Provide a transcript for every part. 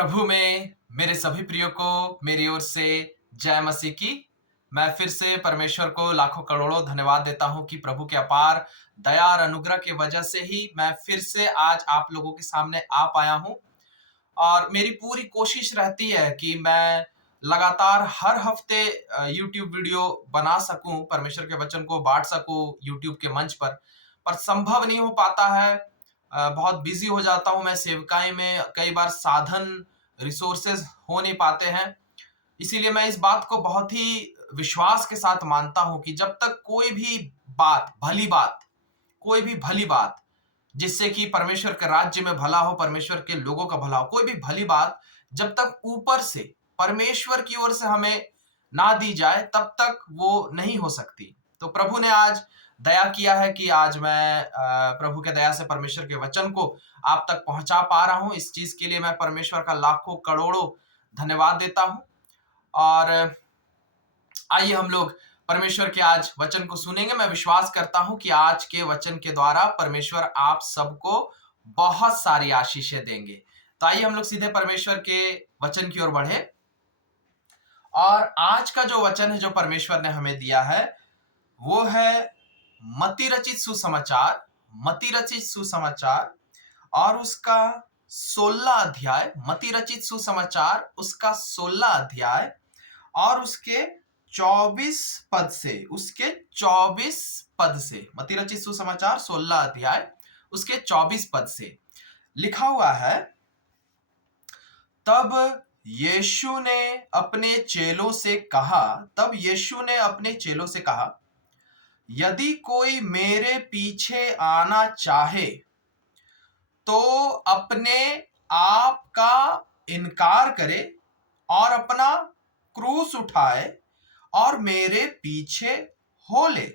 प्रभु में मेरे सभी प्रियो को मेरी ओर से जय मसीह की। मैं फिर से परमेश्वर को लाखों करोड़ों धन्यवाद देता हूं कि प्रभु के अपार दया और अनुग्रह की वजह से ही मैं फिर से आज आप लोगों के सामने आ पाया हूं। और मेरी पूरी कोशिश रहती है कि मैं लगातार हर हफ्ते यूट्यूब वीडियो बना सकूं, परमेश्वर के वचन को बांट सकूं यूट्यूब के मंच पर संभव नहीं हो पाता है। बहुत बिजी हो जाता हूं मैं सेवकाई में, कई बार साधन रिसोर्सेज हो नहीं पाते हैं। इसीलिए मैं इस बात को बहुत ही विश्वास के साथ मानता हूं कि जब तक कोई भी भली बात जिससे कि परमेश्वर के राज्य में भला हो, परमेश्वर के लोगों का भला हो, कोई भी भली बात जब तक ऊपर से परमेश्वर की ओर से हमें ना दी जाए तब तक वो नहीं हो सकती। तो प्रभु ने आज दया किया है कि आज मैं प्रभु के दया से परमेश्वर के वचन को आप तक पहुंचा पा रहा हूं। इस चीज के लिए मैं परमेश्वर का लाखों करोड़ों धन्यवाद देता हूं। और आइए हम लोग परमेश्वर के आज वचन को सुनेंगे। मैं विश्वास करता हूं कि आज के वचन के द्वारा परमेश्वर आप सबको बहुत सारी आशीषें देंगे। तो आइए हम लोग सीधे परमेश्वर के वचन की ओर बढ़े। और आज का जो वचन है जो परमेश्वर ने हमें दिया है वो है मती रचित सुसमाचार और उसका 16 अध्याय, मती रचित सुसमाचार उसका 16 अध्याय और उसके 24 पद से मती रचित सुसमाचार 16 अध्याय उसके 24 पद से लिखा हुआ है। तब यीशु ने अपने चेलों से कहा, यदि कोई मेरे पीछे आना चाहे तो अपने आप का इनकार करे और अपना क्रूस उठाए और मेरे पीछे हो ले।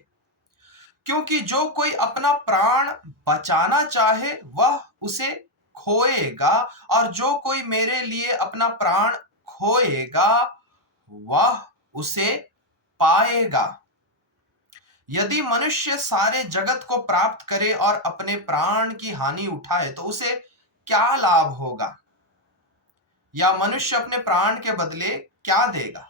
क्योंकि जो कोई अपना प्राण बचाना चाहे वह उसे खोएगा, और जो कोई मेरे लिए अपना प्राण खोएगा वह उसे पाएगा। यदि मनुष्य सारे जगत को प्राप्त करे और अपने प्राण की हानि उठाए तो उसे क्या लाभ होगा, या मनुष्य अपने प्राण के बदले क्या देगा।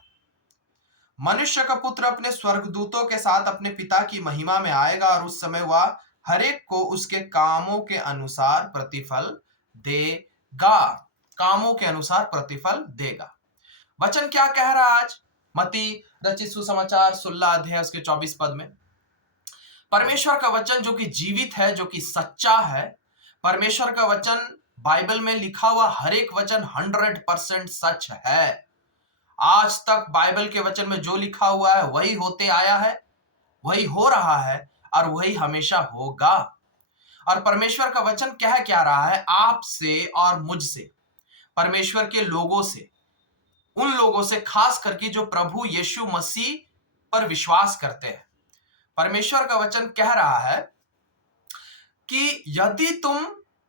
मनुष्य का पुत्र अपने स्वर्गदूतों के साथ अपने पिता की महिमा में आएगा और उस समय वह हरेक को उसके कामों के अनुसार प्रतिफल देगा। वचन क्या कह रहा है आज मती रचित सुसमाचार 16 अध्याय उसके 24 पद में? परमेश्वर का वचन जो कि जीवित है, जो कि सच्चा है। परमेश्वर का वचन बाइबल में लिखा हुआ हर एक वचन 100% सच है। आज तक बाइबल के वचन में जो लिखा हुआ है वही होते आया है, वही हो रहा है और वही हमेशा होगा। और परमेश्वर का वचन कह क्या रहा है आपसे और मुझसे, परमेश्वर के लोगों से, उन लोगों से खास करके जो प्रभु यीशु मसीह पर विश्वास करते हैं। परमेश्वर का वचन कह रहा है कि यदि तुम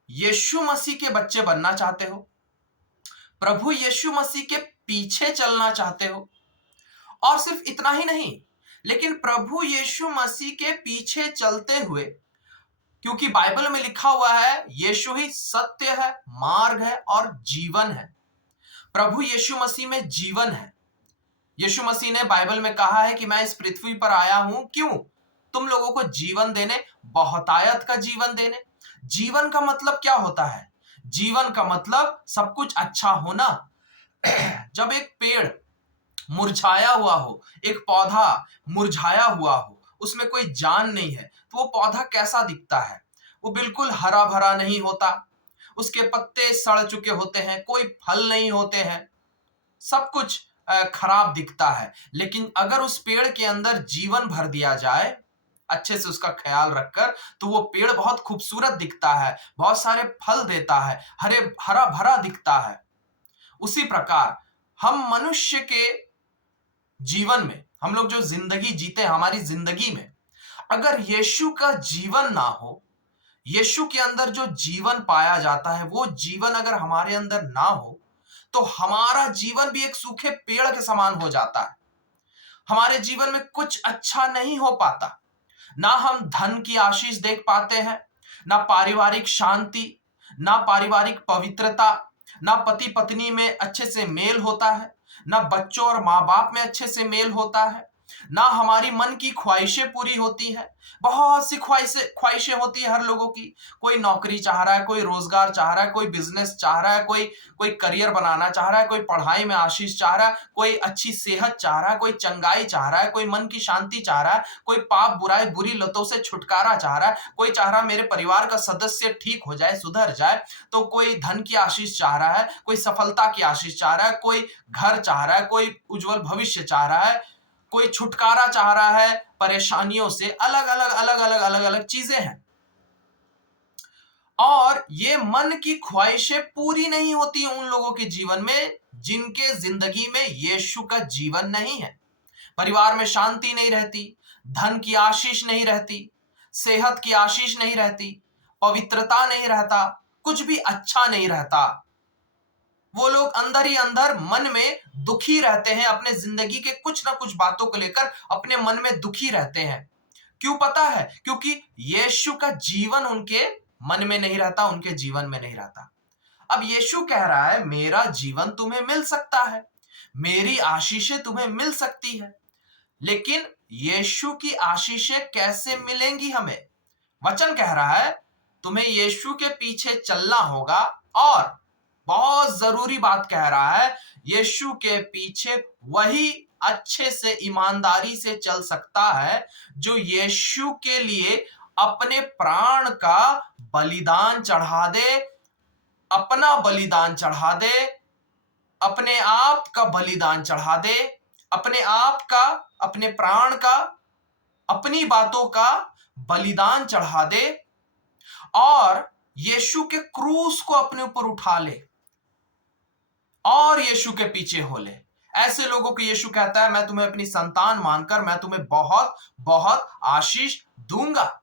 यीशु मसीह के बच्चे बनना चाहते हो, प्रभु यीशु मसीह के पीछे चलना चाहते हो, और सिर्फ इतना ही नहीं, लेकिन प्रभु यीशु मसीह के पीछे चलते हुए, क्योंकि बाइबल में लिखा हुआ है यीशु ही सत्य है, मार्ग है और जीवन है। प्रभु यीशु मसीह में जीवन है। यीशु मसीह ने बाइबल में कहा है कि मैं इस पृथ्वी पर आया हूं, क्यों? तुम लोगों को जीवन देने, बहुतायत का जीवन देने। जीवन का मतलब क्या होता है? जीवन का मतलब सब कुछ अच्छा होना। जब एक पेड़ मुरझाया हुआ हो, एक पौधा मुरझाया हुआ हो, उसमें कोई जान नहीं है, तो वो पौधा कैसा दिखता है? वो बिल्कुल हरा भरा नहीं होता, उसके पत्ते सड़ चुके होते हैं, कोई फल नहीं होते हैं, सब कुछ खराब दिखता है। लेकिन अगर उस पेड़ के अंदर जीवन भर दिया जाए, अच्छे से उसका ख्याल रखकर, तो वो पेड़ बहुत खूबसूरत दिखता है, बहुत सारे फल देता है, हरा भरा दिखता है। उसी प्रकार हम मनुष्य के जीवन में, हम लोग जो जिंदगी जीते हैं, हमारी जिंदगी में अगर यीशु का जीवन ना हो, यीशु के अंदर जो जीवन पाया जाता है वो जीवन अगर हमारे अंदर ना हो, तो हमारा जीवन भी एक सूखे पेड़ के समान हो जाता है। हमारे जीवन में कुछ अच्छा नहीं हो पाता। ना हम धन की आशीष देख पाते हैं, ना पारिवारिक शांति, ना पारिवारिक पवित्रता, ना पति पत्नी में अच्छे से मेल होता है, ना बच्चों और माँ बाप में अच्छे से मेल होता है, ना हमारी मन की ख्वाहिशें पूरी होती हैं। बहुत सी ख्वाहिशें होती है हर लोगों की। कोई नौकरी चाह रहा है, कोई रोजगार चाह रहा है, कोई बिजनेस चाह रहा है, कोई करियर बनाना चाह रहा है, कोई पढ़ाई में आशीष चाह रहा है, कोई अच्छी सेहत चाह रहा है, कोई चंगाई चाह रहा है, कोई मन की शांति चाह रहा है, कोई पाप बुराई बुरी लतों से छुटकारा चाह रहा है, कोई चाह रहा है मेरे परिवार का सदस्य ठीक हो जाए, सुधर जाए, तो कोई धन की आशीष चाह रहा है, कोई सफलता की आशीष चाह रहा है, कोई घर चाह रहा है, कोई उज्जवल भविष्य चाह रहा है, कोई छुटकारा चाह रहा है परेशानियों से। अलग अलग अलग अलग अलग अलग चीजें हैं। और ये मन की ख्वाहिशें पूरी नहीं होती उन लोगों के जीवन में जिनके जिंदगी में यीशु का जीवन नहीं है। परिवार में शांति नहीं रहती, धन की आशीष नहीं रहती, सेहत की आशीष नहीं रहती, पवित्रता नहीं रहता, कुछ भी अच्छा नहीं रहता। वो लोग अंदर ही अंदर मन में दुखी रहते हैं, अपने जिंदगी के कुछ ना कुछ बातों को लेकर अपने मन में दुखी रहते हैं। क्यों पता है? क्योंकि यीशु का जीवन उनके मन में नहीं रहता, उनके जीवन में नहीं रहता। अब यीशु कह रहा है मेरा जीवन तुम्हें मिल सकता है, मेरी आशीषें तुम्हें मिल सकती है, लेकिन यीशु की आशीषें कैसे मिलेंगी हमें? वचन कह रहा है तुम्हें यीशु के पीछे चलना होगा। और बहुत जरूरी बात कह रहा है, यीशु के पीछे वही अच्छे से ईमानदारी से चल सकता है जो यीशु के लिए अपने प्राण का बलिदान चढ़ा दे, अपना बलिदान चढ़ा दे, अपने आप का बलिदान चढ़ा दे, अपने आप का, अपने प्राण का, अपनी बातों का बलिदान चढ़ा दे और यीशु के क्रूस को अपने ऊपर उठा ले और यीशु के पीछे हो ले। ऐसे लोगों को यीशु कहता है मैं तुम्हें अपनी संतान मानकर मैं तुम्हें बहुत बहुत आशीष दूंगा।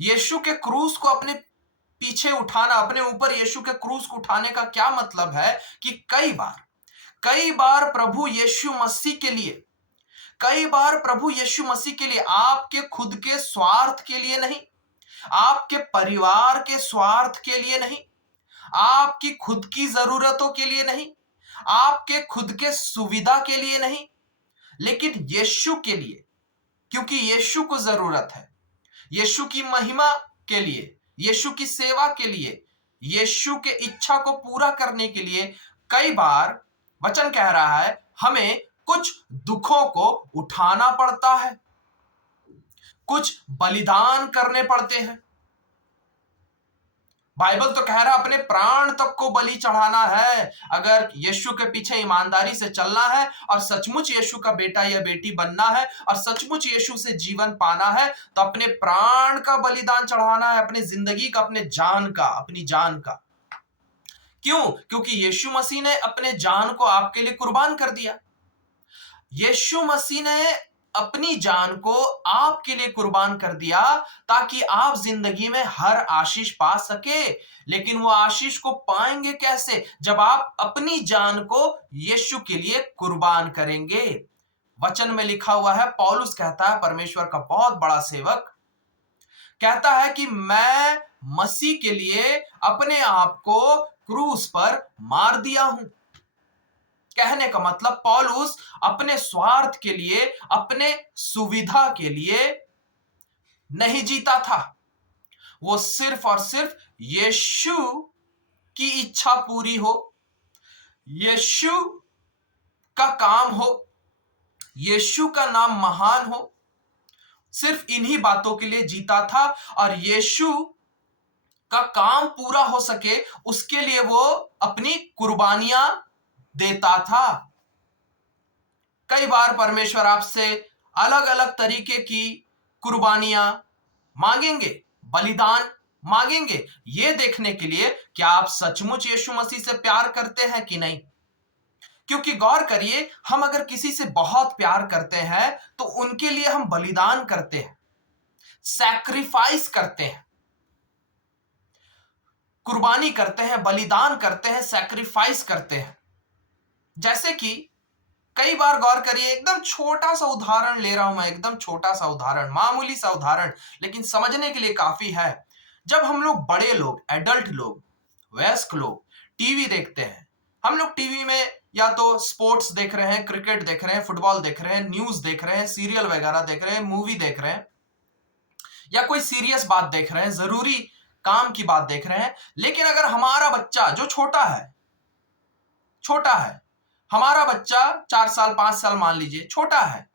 यीशु के क्रूस को अपने पीछे उठाना, अपने ऊपर यीशु के क्रूस को उठाने का क्या मतलब है कि कई बार प्रभु यीशु मसीह के लिए, कई बार प्रभु यीशु मसीह के लिए, आपके खुद के स्वार्थ के लिए नहीं, आपके परिवार के स्वार्थ के लिए नहीं, आपकी खुद की जरूरतों के लिए नहीं, आपके खुद के सुविधा के लिए नहीं, लेकिन यीशु के लिए, क्योंकि यीशु को जरूरत है, यीशु की महिमा के लिए, यीशु की सेवा के लिए, यीशु के इच्छा को पूरा करने के लिए कई बार वचन कह रहा है हमें कुछ दुखों को उठाना पड़ता है, कुछ बलिदान करने पड़ते हैं। बाइबल तो कह रहा है अपने प्राण तक को बलि चढ़ाना है। अगर यीशु के पीछे ईमानदारी से चलना है और सचमुच यीशु का बेटा या बेटी बनना है और सचमुच यीशु से जीवन पाना है तो अपने प्राण का बलिदान चढ़ाना है, अपनी जिंदगी का, अपने जान का, अपनी जान का। क्यों? क्योंकि यीशु मसीह ने अपने जान को आपके लिए कुर्बान कर दिया। यीशु मसीह ने अपनी जान को आपके लिए कुर्बान कर दिया ताकि आप जिंदगी में हर आशीष पा सके। लेकिन वो आशीष को पाएंगे कैसे? जब आप अपनी जान को यीशु के लिए कुर्बान करेंगे। वचन में लिखा हुआ है, पौलुस कहता है, परमेश्वर का बहुत बड़ा सेवक कहता है कि मैं मसीह के लिए अपने आप को क्रूस पर मार दिया हूं। कहने का मतलब पौलुस अपने स्वार्थ के लिए, अपने सुविधा के लिए नहीं जीता था। वो सिर्फ और सिर्फ यीशु की इच्छा पूरी हो, यीशु का काम हो, यीशु का नाम महान हो, सिर्फ इन्हीं बातों के लिए जीता था। और यीशु का काम पूरा हो सके उसके लिए वो अपनी कुर्बानियां देता था। कई बार परमेश्वर आपसे अलग अलग तरीके की कुर्बानियां मांगेंगे, बलिदान मांगेंगे, ये देखने के लिए कि आप सचमुच यीशु मसीह से प्यार करते हैं कि नहीं। क्योंकि गौर करिए, हम अगर किसी से बहुत प्यार करते हैं तो उनके लिए हम बलिदान करते हैं, सैक्रिफाइस करते हैं, कुर्बानी करते हैं, बलिदान करते हैं, सैक्रिफाइस करते हैं। जैसे कि कई बार गौर करिए, एकदम छोटा सा उदाहरण ले रहा हूं मैं, एकदम छोटा सा उदाहरण, मामूली सा उदाहरण, लेकिन समझने के लिए काफी है। जब हम लोग बड़े लोग, एडल्ट लोग वयस्क लोग टीवी देखते हैं। हम लोग टीवी में या तो स्पोर्ट्स देख रहे हैं, क्रिकेट देख रहे हैं, फुटबॉल देख रहे हैं, न्यूज देख रहे हैं, सीरियल वगैरह देख रहे हैं, मूवी देख रहे हैं, या कोई सीरियस बात देख रहे हैं, जरूरी काम की बात देख रहे हैं। लेकिन अगर हमारा बच्चा जो छोटा है, हमारा बच्चा 4 साल 5 साल मान लीजिए छोटा है,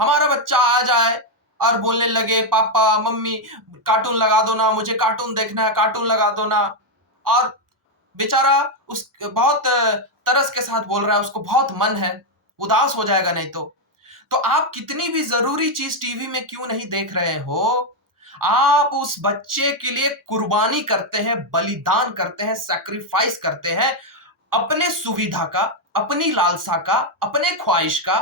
हमारा बच्चा आ जाए और बोलने लगे पापा मम्मी कार्टून लगा दो ना, मुझे कार्टून देखना है, कार्टून लगा दो ना, और बेचारा उस बहुत तरस के साथ बोल रहा है, उसको बहुत मन है, उदास हो जाएगा नहीं तो आप कितनी भी जरूरी चीज टीवी में क्यों नहीं देख रहे हो, आप उस बच्चे के लिए कुर्बानी करते हैं, बलिदान करते हैं, सैक्रिफाइस करते हैं, अपने सुविधा का, अपनी लालसा का, अपने ख्वाहिश का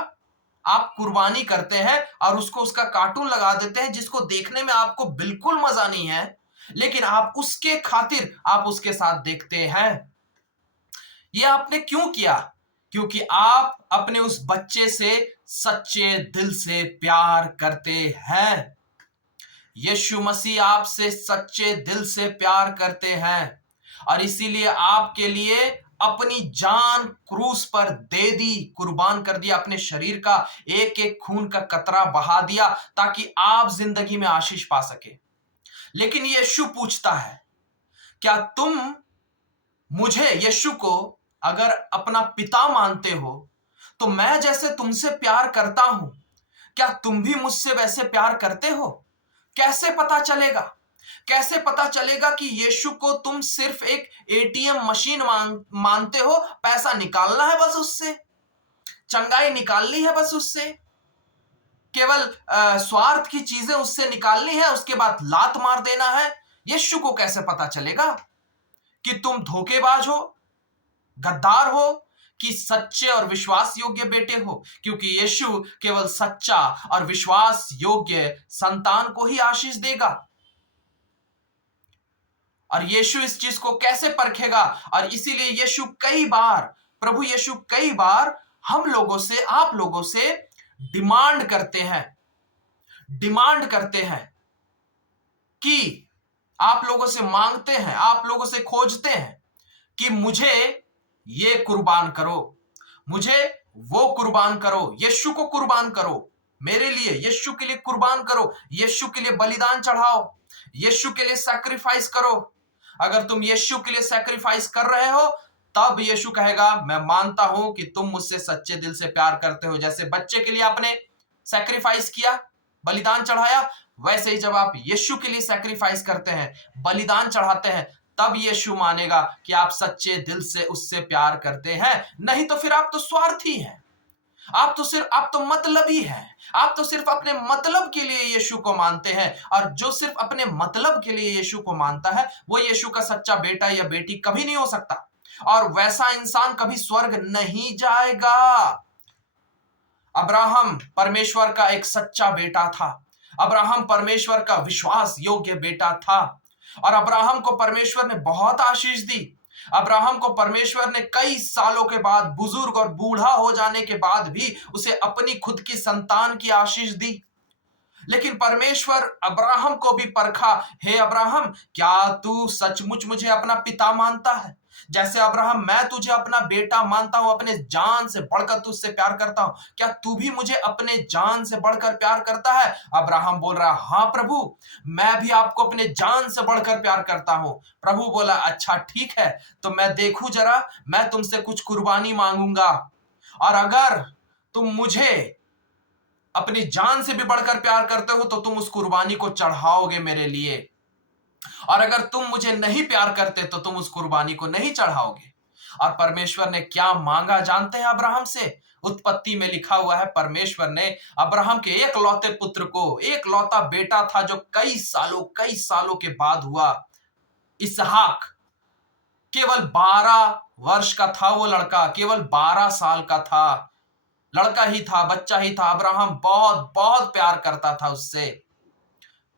आप कुर्बानी करते हैं और उसको उसका कार्टून लगा देते हैं जिसको देखने में आपको बिल्कुल मजा नहीं है, लेकिन आप उसके खातिर आप उसके साथ देखते हैं। यह आपने क्यों किया? क्योंकि आप अपने उस बच्चे से सच्चे दिल से प्यार करते हैं। यीशु मसीह आपसे सच्चे दिल से प्यार करते हैं और इसीलिए आपके लिए अपनी जान क्रूस पर दे दी, कुर्बान कर दिया, अपने शरीर का एक एक खून का कतरा बहा दिया ताकि आप जिंदगी में आशीष पा सके। लेकिन यीशु पूछता है, क्या तुम मुझे, यीशु को, अगर अपना पिता मानते हो तो मैं जैसे तुमसे प्यार करता हूं, क्या तुम भी मुझसे वैसे प्यार करते हो? कैसे पता चलेगा? कैसे पता चलेगा कि यीशु को तुम सिर्फ एक एटीएम मशीन मानते हो, पैसा निकालना है बस उससे, चंगाई निकालनी है बस उससे, केवल स्वार्थ की चीजें उससे निकालनी है, उसके बाद लात मार देना है? यीशु को कैसे पता चलेगा कि तुम धोखेबाज हो, गद्दार हो, कि सच्चे और विश्वास योग्य बेटे हो? क्योंकि यीशु केवल सच्चा और विश्वास योग्य संतान को ही आशीष देगा। और यीशु इस चीज को कैसे परखेगा? और इसीलिए यीशु कई बार, प्रभु यीशु कई बार हम लोगों से, आप लोगों से डिमांड करते हैं कि आप लोगों से मांगते हैं, आप लोगों से खोजते हैं कि मुझे ये कुर्बान करो, मुझे वो कुर्बान करो, यीशु को कुर्बान करो, मेरे लिए, यीशु के लिए कुर्बान करो, यीशु के लिए बलिदान चढ़ाओ, यीशु के लिए सैक्रिफाइस करो। अगर तुम यीशु के लिए सैक्रिफाइस कर रहे हो तब यीशु कहेगा मैं मानता हूं कि तुम मुझसे सच्चे दिल से प्यार करते हो। जैसे बच्चे के लिए आपने सैक्रिफाइस किया, बलिदान चढ़ाया, वैसे ही जब आप यीशु के लिए सैक्रिफाइस करते हैं, बलिदान चढ़ाते हैं, तब यीशु मानेगा कि आप सच्चे दिल से उससे प्यार करते हैं। नहीं तो फिर आप तो स्वार्थी हैं, आप तो मतलबी हैं, आप तो सिर्फ अपने मतलब के लिए यीशु को मानते हैं। और जो सिर्फ अपने मतलब के लिए यीशु को मानता है वो यीशु का सच्चा बेटा या बेटी कभी नहीं हो सकता, और वैसा इंसान कभी स्वर्ग नहीं जाएगा। अब्राहम परमेश्वर का एक सच्चा बेटा था, अब्राहम परमेश्वर का विश्वास योग्य बेटा था, और अब्राहम को परमेश्वर ने बहुत आशीष दी। अब्राहम को परमेश्वर ने कई सालों के बाद, बुजुर्ग और बूढ़ा हो जाने के बाद भी उसे अपनी खुद की संतान की आशीष दी। लेकिन परमेश्वर अब्राहम को भी परखा, हे अब्राहम, क्या तू सचमुच मुझे अपना पिता मानता है? जैसे अब्राहम मैं तुझे अपना बेटा मानता हूं, अपने जान से बढ़कर तुझसे प्यार करता हूं, क्या तू भी मुझे अपने जान से बढ़कर प्यार करता है? अब्राहम बोल रहा, हाँ प्रभु, मैं भी आपको अपने जान से बढ़कर प्यार करता हूं। प्रभु बोला, अच्छा ठीक है, तो मैं देखूं जरा, मैं तुमसे कुछ कुर्बानी मांगूंगा, और अगर तुम मुझे अपनी जान से भी बढ़कर प्यार करते हो तो तुम उस कुर्बानी को चढ़ाओगे मेरे लिए, और अगर तुम मुझे नहीं प्यार करते तो तुम उस कुर्बानी को नहीं चढ़ाओगे। और परमेश्वर ने क्या मांगा जानते हैं अब्राहम से? उत्पत्ति में लिखा हुआ है, परमेश्वर ने अब्राहम के एक लौते पुत्र को, एक लौता बेटा था जो कई सालों के बाद हुआ, इसहाक। केवल 12 वर्ष का था वो लड़का, केवल 12 साल का था, लड़का ही था, बच्चा ही था। अब्राहम बहुत बहुत प्यार करता था उससे।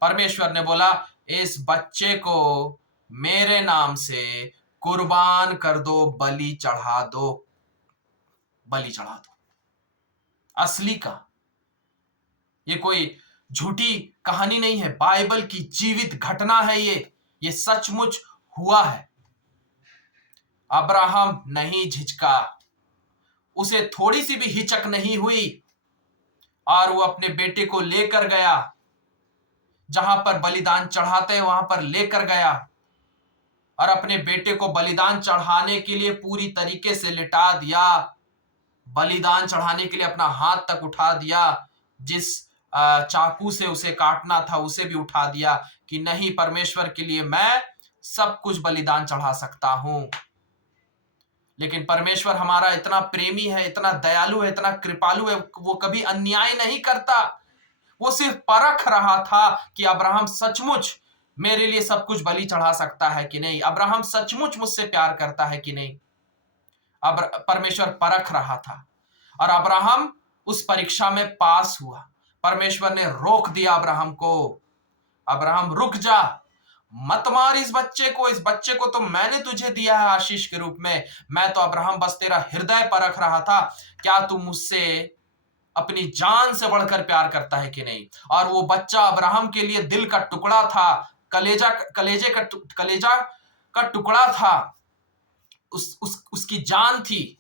परमेश्वर ने बोला, इस बच्चे को मेरे नाम से कुर्बान कर दो, बलि चढ़ा दो, बलि चढ़ा दो। असली का, ये कोई झूठी कहानी नहीं है, बाइबल की जीवित घटना है ये सचमुच हुआ है। अब्राहम नहीं झिझका, उसे थोड़ी सी भी हिचक नहीं हुई और वो अपने बेटे को लेकर गया, जहां पर बलिदान चढ़ाते हैं वहां पर लेकर गया और अपने बेटे को बलिदान चढ़ाने के लिए पूरी तरीके से लिटा दिया। बलिदान चढ़ाने के लिए अपना हाथ तक उठा दिया, जिस चाकू से उसे काटना था उसे भी उठा दिया कि नहीं, परमेश्वर के लिए मैं सब कुछ बलिदान चढ़ा सकता हूं। लेकिन परमेश्वर हमारा इतना प्रेमी है, इतना दयालु है, इतना कृपालु है, वो कभी अन्याय नहीं करता। वो सिर्फ परख रहा था कि अब्राहम सचमुच मेरे लिए सब कुछ बलि चढ़ा सकता है कि नहीं, अब्राहम सचमुच मुझसे प्यार करता है कि नहीं। अब परमेश्वर परख रहा था और अब्राहम उस परीक्षा में पास हुआ। परमेश्वर ने रोक दिया अब्राहम को, अब्राहम रुक जा, मत मार इस बच्चे को तो मैंने तुझे दिया है आशीष के रूप में। मैं तो अब्राहम बस तेरा हृदय परख रहा था, क्या तू मुझसे अपनी जान से बढ़कर प्यार करता है कि नहीं। और वो बच्चा अब्राहम के लिए दिल का टुकड़ा था, कलेजा का टुकड़ा था, उसकी जान थी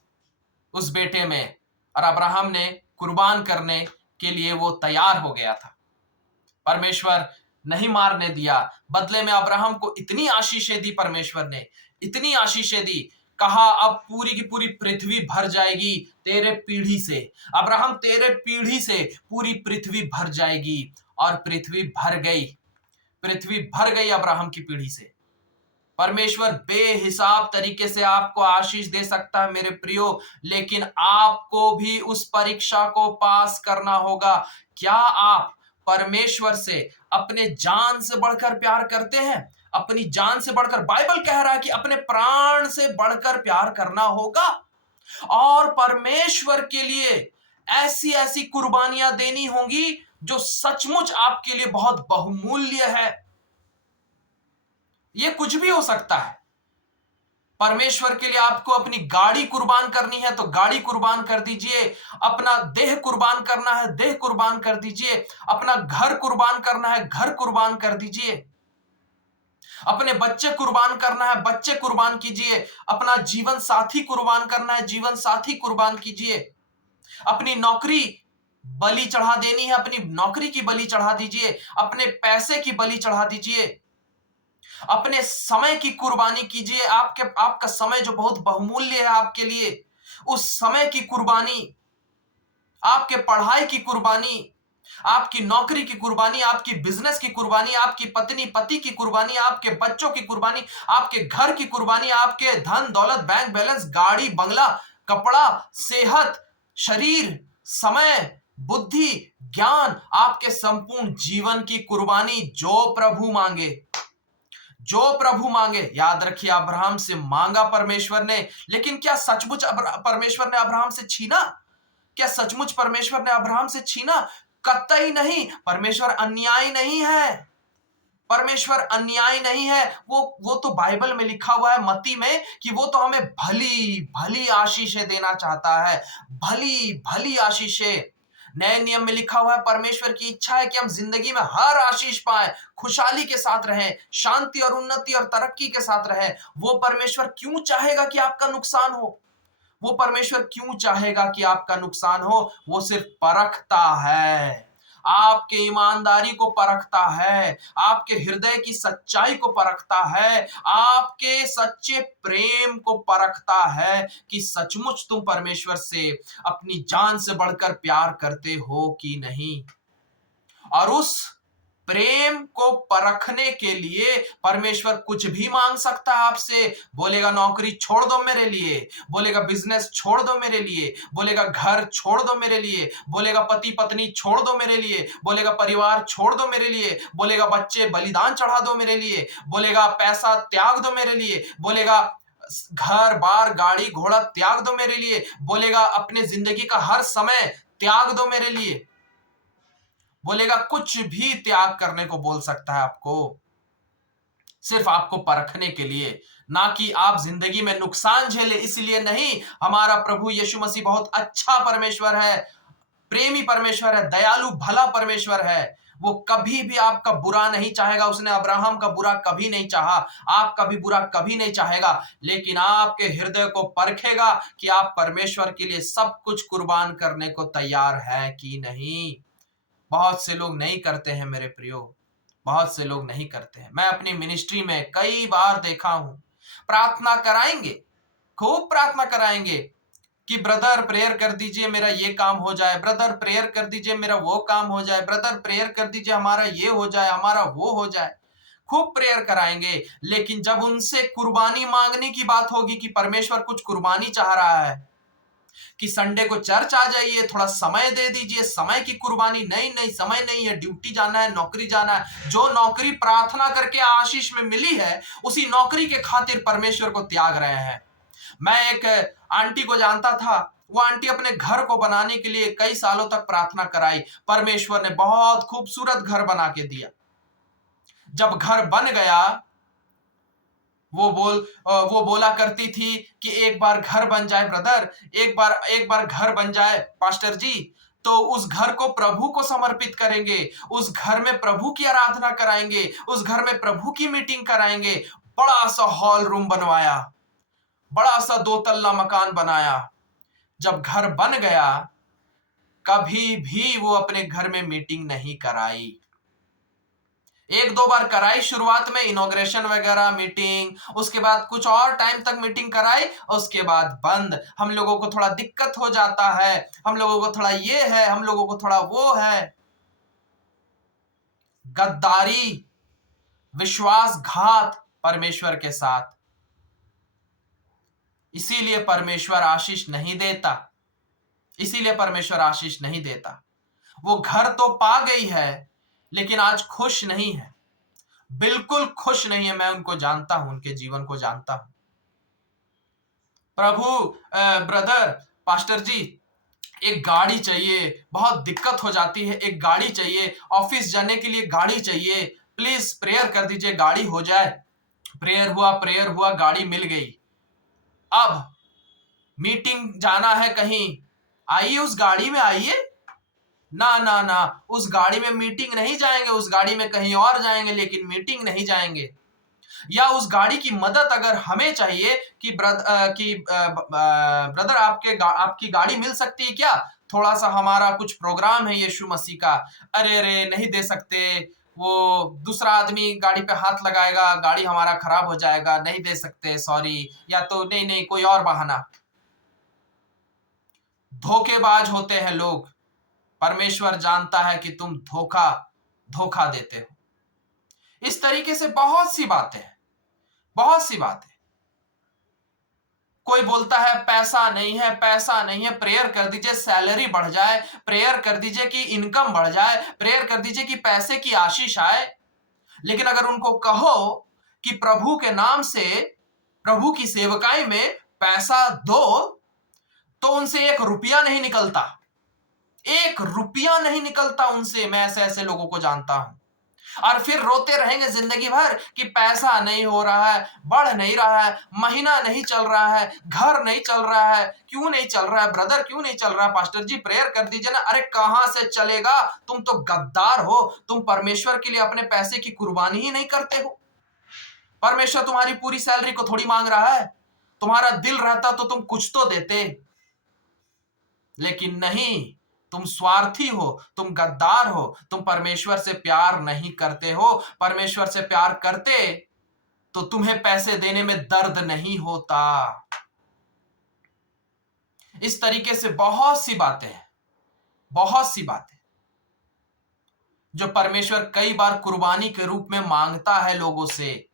उस बेटे में, और अब्राहम ने कुर्बान करने के लिए वो तैयार हो गया था। परमेश्वर नहीं मारने दिया, बदले में अब्राहम को इतनी आशीषें दी, परमेश्वर ने इतनी आशीषें दी, कहा अब पूरी की पूरी पृथ्वी भर जाएगी तेरे पीढ़ी से। अब्राहम तेरे पीढ़ी से पूरी पृथ्वी भर जाएगी, और पृथ्वी भर गई, पृथ्वी भर गई अब्राहम की पीढ़ी से। परमेश्वर बेहिसाब तरीके से आपको आशीष दे सकता है मेरे प्रियो, लेकिन आपको भी उस परीक्षा को पास करना होगा। क्या आप परमेश्वर से अपने जान से बढ़कर प्यार करते हैं? अपनी जान से बढ़कर, बाइबल कह रहा है कि अपने प्राण से बढ़कर प्यार करना होगा, और परमेश्वर के लिए ऐसी ऐसी कुर्बानियां देनी होंगी जो सचमुच आपके लिए बहुत बहुमूल्य है। ये कुछ भी हो सकता है। परमेश्वर के लिए आपको अपनी गाड़ी कुर्बान करनी है तो गाड़ी कुर्बान कर दीजिए, अपना देह कुर्बान करना है देह कुर्बान कर दीजिए, अपना घर कुर्बान करना है घर कुर्बान कर दीजिए, अपने बच्चे कुर्बान करना है बच्चे कुर्बान कीजिए, अपना जीवन साथी कुर्बान करना है जीवन साथी कुर्बान कीजिए, अपनी नौकरी बलि चढ़ा देनी है अपनी नौकरी की बलि चढ़ा दीजिए, अपने पैसे की बलि चढ़ा दीजिए, अपने समय की कुर्बानी कीजिए। आपका समय जो बहुत बहुमूल्य है आपके लिए, उस समय की कुर्बानी, आपके पढ़ाई की कुर्बानी, आपकी नौकरी की कुर्बानी, आपकी बिजनेस की कुर्बानी, आपकी पत्नी पति की कुर्बानी, आपके बच्चों की कुर्बानी, आपके घर की कुर्बानी, आपके धन दौलत बैंक बैलेंस गाड़ी बंगला कपड़ा सेहत शरीर समय बुद्धि ज्ञान, आपके संपूर्ण जीवन की कुर्बानी जो प्रभु मांगे, जो प्रभु मांगे। याद रखिए, अब्राहम से मांगा परमेश्वर ने, लेकिन क्या सचमुच परमेश्वर ने अब्राहम से छीना? क्या सचमुच परमेश्वर ने अब्राहम से छीना? कतई नहीं। परमेश्वर अन्यायी नहीं है, परमेश्वर अन्यायी नहीं है। वो तो बाइबल में लिखा हुआ है मत्ती में कि वो तो हमें भली भली आशीषें देना चाहता है, भली भली आशीषें। नए नियम में लिखा हुआ है परमेश्वर की इच्छा है कि हम जिंदगी में हर आशीष पाए, खुशहाली के साथ रहें, शांति और उन्नति और तरक्की के साथ रहें। वो परमेश्वर क्यों चाहेगा कि आपका नुकसान हो? वो परमेश्वर क्यों चाहेगा कि आपका नुकसान हो? वो सिर्फ परखता है, आपके ईमानदारी को परखता है, आपके हृदय की सच्चाई को परखता है, आपके सच्चे प्रेम को परखता है कि सचमुच तुम परमेश्वर से अपनी जान से बढ़कर प्यार करते हो कि नहीं। और उस प्रेम को परखने के लिए परमेश्वर कुछ भी मांग सकता है आपसे। बोलेगा नौकरी छोड़ दो मेरे लिए, बोलेगा बिजनेस छोड़ दो मेरे लिए, बोलेगा घर छोड़ दो मेरे लिए, बोलेगा पति पत्नी छोड़ दो मेरे लिए, बोलेगा परिवार छोड़ दो मेरे लिए, बोलेगा बच्चे बलिदान चढ़ा दो मेरे लिए, बोलेगा पैसा त्याग दो मेरे लिए, बोलेगा घर बार गाड़ी घोड़ा त्याग दो मेरे लिए, बोलेगा अपने जिंदगी का हर समय त्याग दो मेरे लिए, बोलेगा कुछ भी त्याग करने को बोल सकता है आपको, सिर्फ आपको परखने के लिए, ना कि आप जिंदगी में नुकसान झेले इसलिए नहीं। हमारा प्रभु यीशु मसीह बहुत अच्छा परमेश्वर है, प्रेमी परमेश्वर है, दयालु भला परमेश्वर है। वो कभी भी आपका बुरा नहीं चाहेगा। उसने अब्राहम का बुरा कभी नहीं चाहा, आपका भी बुरा कभी नहीं चाहेगा, लेकिन आपके हृदय को परखेगा कि आप परमेश्वर के लिए सब कुछ कुर्बान करने को तैयार है कि नहीं। बहुत से लोग नहीं करते हैं मेरे प्रियो, बहुत से लोग नहीं करते हैं। मैं अपनी मिनिस्ट्री में कई बार देखा हूं, प्रार्थना कराएंगे, खूब प्रार्थना कराएंगे कि ब्रदर प्रेयर कर दीजिए मेरा ये काम हो जाए, ब्रदर प्रेयर कर दीजिए मेरा वो काम हो जाए, ब्रदर प्रेयर कर दीजिए हमारा ये हो जाए, हमारा वो हो जाए। खूब प्रेयर कराएंगे, लेकिन जब उनसे कुर्बानी मांगने की बात होगी कि परमेश्वर कुछ कुर्बानी चाह रहा है, कि संडे को चर्च आ जाइए, थोड़ा समय दे दीजिए, समय की कुर्बानी, नहीं नहीं समय नहीं है, ड्यूटी जाना है, नौकरी जाना है। जो नौकरी प्रार्थना करके आशीष में मिली है, उसी नौकरी के खातिर परमेश्वर को त्याग रहे हैं। मैं एक आंटी को जानता था, वो आंटी अपने घर को बनाने के लिए कई सालों तक प्रार्थना कराई, परमेश्वर ने बहुत खूबसूरत घर बना के दिया। जब घर बन गया, वो बोला करती थी कि एक बार घर बन जाए ब्रदर, एक बार घर बन जाए पास्टर जी, तो उस घर को प्रभु को समर्पित करेंगे, उस घर में प्रभु की आराधना कराएंगे, उस घर में प्रभु की मीटिंग कराएंगे। बड़ा सा हॉल रूम बनवाया, बड़ा सा 2 तल्ला मकान बनाया। जब घर बन गया, कभी भी वो अपने घर में मीटिंग नहीं कराई। 1-2 बार कराई शुरुआत में, इनॉग्रेशन वगैरह मीटिंग, उसके बाद कुछ और टाइम तक मीटिंग कराई, उसके बाद बंद। हम लोगों को थोड़ा दिक्कत हो जाता है, हम लोगों को थोड़ा ये है, हम लोगों को थोड़ा वो है। गद्दारी, विश्वासघात परमेश्वर के साथ। इसीलिए परमेश्वर आशीष नहीं देता, इसीलिए परमेश्वर आशीष नहीं देता। वो घर तो पा गई है, लेकिन आज खुश नहीं है, बिल्कुल खुश नहीं है। मैं उनको जानता हूं, उनके जीवन को जानता हूं। प्रभु ब्रदर पास्टर जी, एक गाड़ी चाहिए, बहुत दिक्कत हो जाती है, एक गाड़ी चाहिए, ऑफिस जाने के लिए गाड़ी चाहिए, प्लीज प्रेयर कर दीजिए गाड़ी हो जाए। प्रेयर हुआ, गाड़ी मिल गई। अब मीटिंग जाना है कहीं, आइए उस गाड़ी में आइए। ना ना ना, उस गाड़ी में मीटिंग नहीं जाएंगे, उस गाड़ी में कहीं और जाएंगे, लेकिन मीटिंग नहीं जाएंगे। या उस गाड़ी की मदद अगर हमें चाहिए कि ब्रदर आपकी गाड़ी मिल सकती है क्या, थोड़ा सा हमारा कुछ प्रोग्राम है यीशु मसीह का। अरे अरे नहीं दे सकते, वो दूसरा आदमी गाड़ी पे हाथ लगाएगा, गाड़ी हमारा खराब हो जाएगा, नहीं दे सकते, सॉरी, या तो नहीं नहीं कोई और बहाना। धोखेबाज होते हैं लोग। परमेश्वर जानता है कि तुम धोखा देते हो। इस तरीके से बहुत सी बातें हैं, बहुत सी बातें। कोई बोलता है पैसा नहीं है, पैसा नहीं है, प्रेयर कर दीजिए सैलरी बढ़ जाए, प्रेयर कर दीजिए कि इनकम बढ़ जाए, प्रेयर कर दीजिए कि पैसे की आशीष आए। लेकिन अगर उनको कहो कि प्रभु के नाम से प्रभु की सेवकाई में पैसा दो, तो उनसे 1 रुपया नहीं निकलता, 1 रुपया नहीं निकलता उनसे। मैं ऐसे ऐसे लोगों को जानता हूं। और फिर रोते रहेंगे जिंदगी भर कि पैसा नहीं हो रहा है, बढ़ नहीं रहा है, महीना नहीं चल रहा है, घर नहीं चल रहा है। क्यों नहीं चल रहा है ब्रदर, क्यों नहीं चल रहा है पास्टर जी, प्रेयर कर दीजिए ना। अरे कहां से चलेगा, तुम तो गद्दार हो। तुम परमेश्वर के लिए अपने पैसे की कुर्बानी ही नहीं करते हो। परमेश्वर तुम्हारी पूरी सैलरी को थोड़ी मांग रहा है, तुम्हारा दिल रहता तो तुम कुछ तो देते, लेकिन नहीं। तुम स्वार्थी हो, तुम गद्दार हो, तुम परमेश्वर से प्यार नहीं करते हो। परमेश्वर से प्यार करते तो तुम्हें पैसे देने में दर्द नहीं होता। इस तरीके से बहुत सी बातें हैं, बहुत सी बातें जो परमेश्वर कई बार कुर्बानी के रूप में मांगता है लोगों से।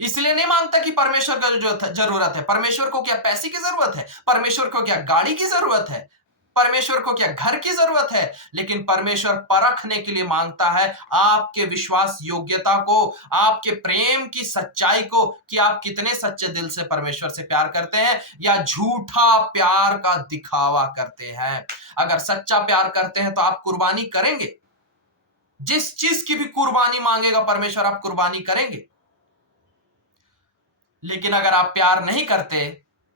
इसलिए नहीं मांगता कि परमेश्वर का जो जरूरत है, परमेश्वर को क्या पैसे की जरूरत है, परमेश्वर को क्या गाड़ी की जरूरत है, परमेश्वर को क्या घर की जरूरत है, लेकिन परमेश्वर परखने के लिए मांगता है आपके विश्वास योग्यता को, आपके प्रेम की सच्चाई को, कि आप कितने सच्चे दिल से परमेश्वर से प्यार करते हैं या झूठा प्यार का दिखावा करते हैं। अगर सच्चा प्यार करते हैं तो आप कुर्बानी करेंगे, जिस चीज की भी कुर्बानी मांगेगा परमेश्वर आप कुर्बानी करेंगे। लेकिन अगर आप प्यार नहीं करते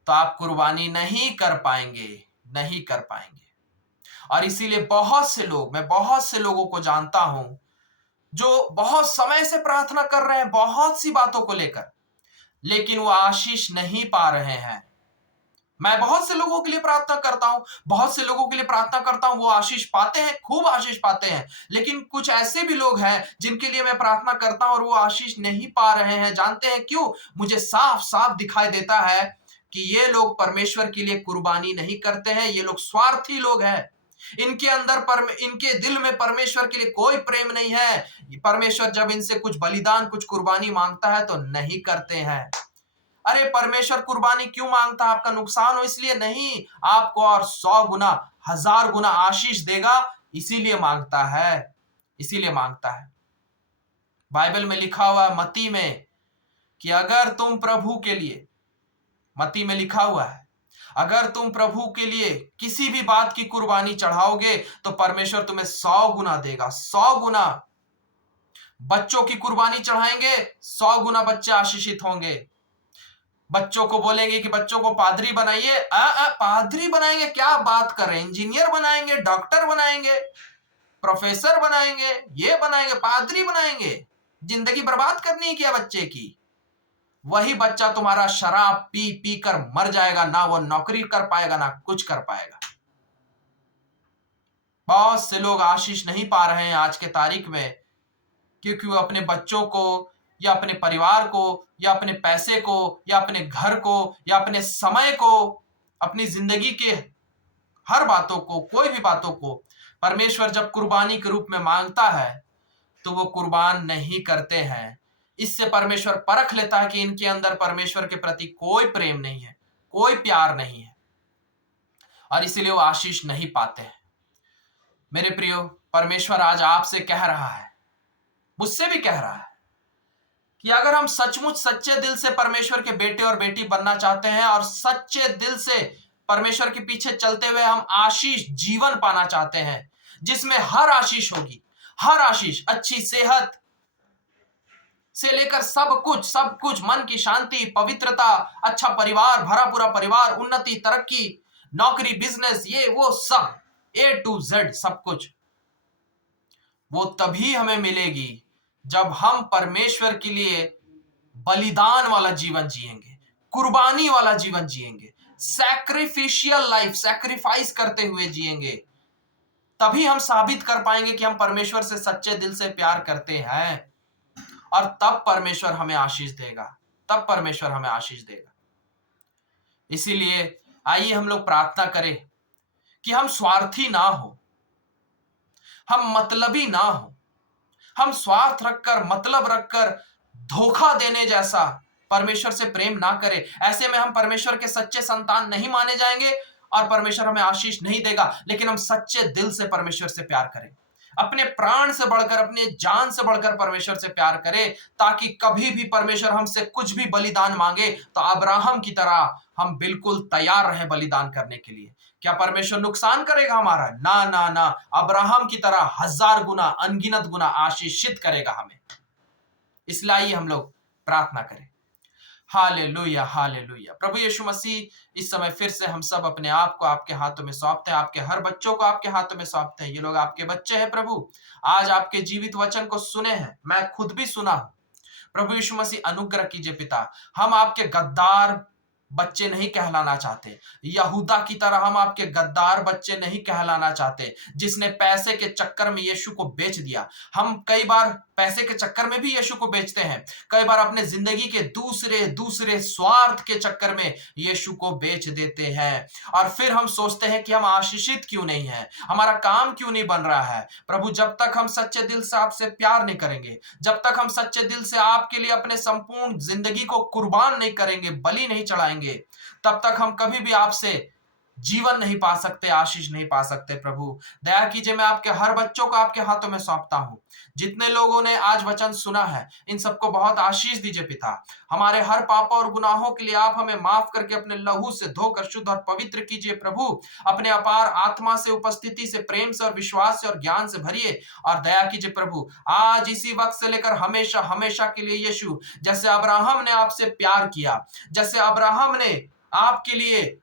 तो आप कुर्बानी नहीं कर पाएंगे, नहीं कर पाएंगे। और इसीलिए बहुत से लोग, मैं बहुत से लोगों को जानता हूं जो बहुत समय से प्रार्थना कर रहे हैं बहुत सी बातों को लेकर, लेकिन वो आशीष नहीं पा रहे हैं। मैं बहुत से लोगों के लिए प्रार्थना करता हूं, बहुत से लोगों के लिए प्रार्थना करता हूं, वो आशीष पाते हैं, खूब आशीष पाते हैं। लेकिन कुछ ऐसे भी लोग हैं जिनके लिए मैं प्रार्थना करता हूं और वो आशीष नहीं पा रहे हैं। जानते हैं क्यों? मुझे साफ साफ दिखाई देता है कि ये लोग परमेश्वर के लिए कुर्बानी नहीं करते हैं। ये लोग स्वार्थी लोग हैं। इनके दिल में परमेश्वर के लिए कोई प्रेम नहीं है। परमेश्वर जब इनसे कुछ बलिदान, कुछ कुर्बानी मांगता है तो नहीं करते हैं। अरे परमेश्वर कुर्बानी क्यों मांगता है? आपका नुकसान हो इसलिए नहीं, आपको और 100 गुना, 1000 गुना आशीष देगा, इसीलिए मांगता है, इसीलिए मांगता है। बाइबल में लिखा हुआ है मत्ती में कि अगर तुम प्रभु के लिए, मत्ती में लिखा हुआ है, अगर तुम प्रभु के लिए किसी भी बात की कुर्बानी चढ़ाओगे तो परमेश्वर तुम्हें 100 गुना देगा, 100 गुना। बच्चों की कुर्बानी चढ़ाएंगे, 100 गुना बच्चे आशीषित होंगे। बच्चों को बोलेंगे कि बच्चों को पादरी बनाइए, पादरी बनाएंगे, क्या बात कर रहे हैं? इंजीनियर बनाएंगे, डॉक्टर बनाएंगे, प्रोफेसर बनाएंगे, ये बनाएंगे, पादरी बनाएंगे। जिंदगी बर्बाद करनी है क्या बच्चे की? वही बच्चा तुम्हारा शराब पी पी कर मर जाएगा, ना वो नौकरी कर पाएगा ना कुछ कर पाएगा। बहुत से लोग आशीष नहीं पा रहे हैं आज के तारीख में, क्योंकि वो अपने बच्चों को या अपने परिवार को या अपने पैसे को या अपने घर को या अपने समय को, अपनी जिंदगी के हर बातों को, कोई भी बातों को परमेश्वर जब कुर्बानी के रूप में मांगता है तो वो कुर्बान नहीं करते हैं। इससे परमेश्वर परख लेता है कि इनके अंदर परमेश्वर के प्रति कोई प्रेम नहीं है, कोई प्यार नहीं है, और इसीलिए वो आशीष नहीं पाते हैं। मेरे प्रियो, परमेश्वर आज आपसे कह रहा है, मुझसे भी कह रहा है कि अगर हम सचमुच सच्चे दिल से परमेश्वर के बेटे और बेटी बनना चाहते हैं और सच्चे दिल से परमेश्वर के पीछे चलते हुए हम आशीष जीवन पाना चाहते हैं, जिसमें हर आशीष होगी, हर आशीष, अच्छी सेहत से लेकर सब कुछ, मन की शांति, पवित्रता, अच्छा परिवार, भरा पूरा परिवार, उन्नति, तरक्की, नौकरी, बिजनेस, ये वो सब A to Z सब कुछ, वो तभी हमें मिलेगी जब हम परमेश्वर के लिए बलिदान वाला जीवन जिएंगे, कुर्बानी वाला जीवन जिएंगे, सैक्रिफिशियल लाइफ, सैक्रिफाइस करते हुए जिएंगे। तभी हम साबित कर पाएंगे कि हम परमेश्वर से सच्चे दिल से प्यार करते हैं, और तब परमेश्वर हमें आशीष देगा, तब परमेश्वर हमें आशीष देगा। इसीलिए आइए हम लोग प्रार्थना करें कि हम स्वार्थी ना हो, हम मतलबी ना हो, हम स्वार्थ रखकर, मतलब रखकर धोखा देने जैसा परमेश्वर से प्रेम ना करें। ऐसे में हम परमेश्वर के सच्चे संतान नहीं माने जाएंगे और परमेश्वर हमें आशीष नहीं देगा। लेकिन हम सच्चे दिल से परमेश्वर से प्यार करें, अपने प्राण से बढ़कर, अपने जान से बढ़कर परमेश्वर से प्यार करें, ताकि कभी भी परमेश्वर हमसे कुछ भी बलिदान मांगे तो अब्राहम की तरह हम बिल्कुल तैयार रहे बलिदान करने के लिए। क्या परमेश्वर नुकसान करेगा हमारा? ना ना ना, अब्राहम की तरह 1000 गुना, अनगिनत गुना आशीषित करेगा हमें। इसलिए आइए हम लोग प्रार्थना करें। Hallelujah, hallelujah. प्रभु यीशु मसीह, इस समय फिर से हम सब अपने आप को आपके हाथों में सौंपते हैं, आपके हर बच्चों को आपके हाथों में सौंपते हैं। ये लोग आपके बच्चे हैं प्रभु, आज आपके जीवित वचन को सुने हैं, मैं खुद भी सुना हूं। प्रभु यीशु मसीह, अनुग्रह कीजिए पिता, हम आपके गद्दार बच्चे नहीं कहलाना चाहते, यहूदा की तरह हम आपके गद्दार बच्चे नहीं कहलाना चाहते, जिसने पैसे के चक्कर में यीशु को बेच दिया। हम कई बार पैसे के चक्कर में भी यीशु को बेचते हैं, कई बार अपने जिंदगी के दूसरे स्वार्थ के चक्कर में यीशु को बेच देते हैं, और फिर हम सोचते हैं कि हम आशीषित क्यों नहीं है, हमारा काम क्यों नहीं बन रहा है। प्रभु, जब तक हम सच्चे दिल से आपसे प्यार नहीं करेंगे, जब तक हम सच्चे दिल से आपके लिए अपने संपूर्ण जिंदगी को कुर्बान नहीं करेंगे, बलि नहीं चढ़ाएंगे, तब तक हम कभी भी आपसे जीवन नहीं पा सकते, आशीष नहीं पा सकते। प्रभु दया कीजिए, मैं आपके हर बच्चों को आपके हाथों में सौंपता हूं। जितने लोगों ने आज वचन सुना है, इन सबको बहुत आशीष दीजिए पिता। हमारे हर पापों और गुनाहों के लिए आप हमें माफ करके अपने लहू से धोकर शुद्ध और पवित्र कीजिए प्रभु। अपने अपार आत्मा से, उपस्थिति से, प्रेम से और विश्वास से और ज्ञान से भरिए, और दया कीजिए प्रभु, आज इसी वक्त से लेकर हमेशा हमेशा के लिए यीशु, जैसे अब्राहम ने आपसे प्यार किया, जैसे अब्राहम ने आपके लिए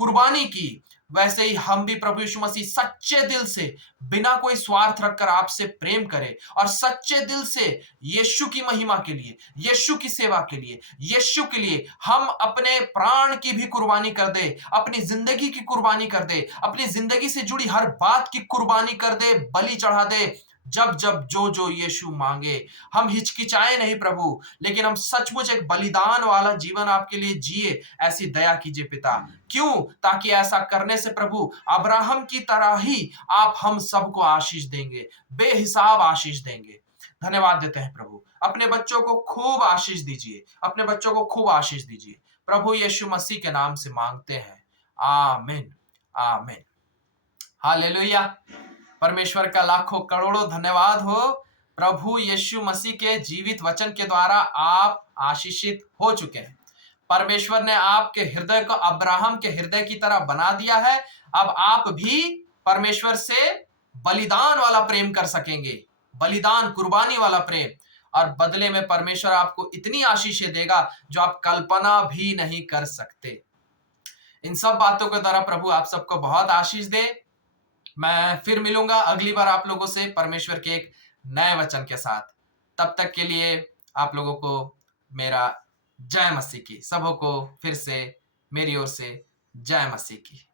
कुर्बानी की, वैसे ही हम भी प्रभु यीशु मसीह सच्चे दिल से बिना कोई स्वार्थ रखकर आपसे प्रेम करें और सच्चे दिल से यीशु की महिमा के लिए, यीशु की सेवा के लिए, यीशु के लिए हम अपने प्राण की भी कुर्बानी कर दे, अपनी जिंदगी की कुर्बानी कर दे, अपनी जिंदगी से जुड़ी हर बात की कुर्बानी कर दे, बलि चढ़ा दे। जब जब जो जो यीशु मांगे, हम हिचकिचाए नहीं प्रभु, लेकिन हम सचमुच एक बलिदान वाला जीवन आपके लिए जिए, ऐसी दया कीजिए पिता। क्यों? ताकि ऐसा करने से प्रभु अब्राहम की तरह ही आप हम सबको आशीष देंगे, बेहिसाब आशीष देंगे। धन्यवाद देते हैं प्रभु। अपने बच्चों को खूब आशीष दीजिए, अपने बच्चों को खूब आशीष दीजिए। प्रभु यीशु मसीह के नाम से मांगते हैं, आमीन, आमीन। हालेलुया। परमेश्वर का लाखों करोड़ों धन्यवाद हो। प्रभु यीशु मसीह के जीवित वचन के द्वारा आप आशीषित हो चुके हैं। परमेश्वर ने आपके हृदय को अब्राहम के हृदय की तरह बना दिया है। अब आप भी परमेश्वर से बलिदान वाला प्रेम कर सकेंगे, बलिदान, कुर्बानी वाला प्रेम, और बदले में परमेश्वर आपको इतनी आशीषें देगा जो आप कल्पना भी नहीं कर सकते। इन सब बातों के द्वारा प्रभु आप सबको बहुत आशीष दे। मैं फिर मिलूंगा अगली बार आप लोगों से परमेश्वर के एक नए वचन के साथ। तब तक के लिए आप लोगों को मेरा जय मसीह की, सबों को फिर से मेरी ओर से जय मसीह की।